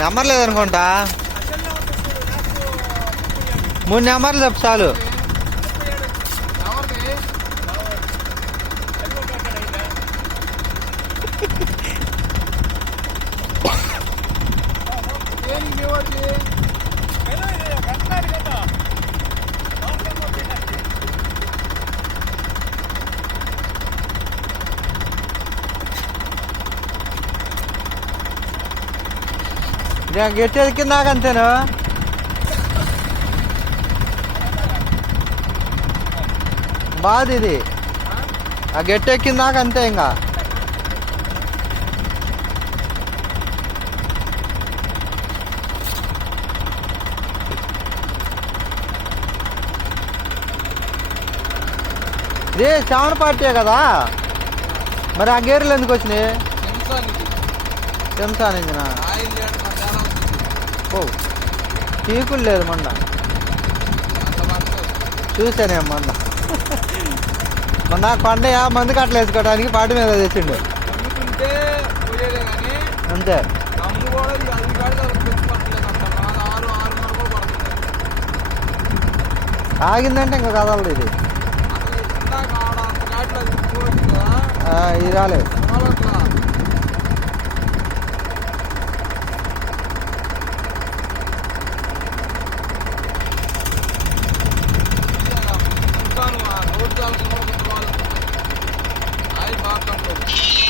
Number లేదనుకుంటా. 3 నెంబర్లు చెప్పు చాలు. గట్టి ఎక్కిందాక అంతేను. బాది ఇది ఆ గట్టి ఎక్కిందాక అంతే. ఇంకా ఇది శ్రావణ పార్టీ కదా, మరి ఆ గేర్లు ఎందుకు వచ్చినాయి? చెంసాన్ ఇంజినా? ఓ టీకులు లేదు మొన్న చూసానే. మొన్న కొండయ్య మందు కట్టలు వేసుకోవడానికి పాటి మీద తెచ్చిండు అంతే. ఆగిందంటే ఇంకా కదలదు ఇది. ఇది రాలేదు. ఆయిల్ బాగా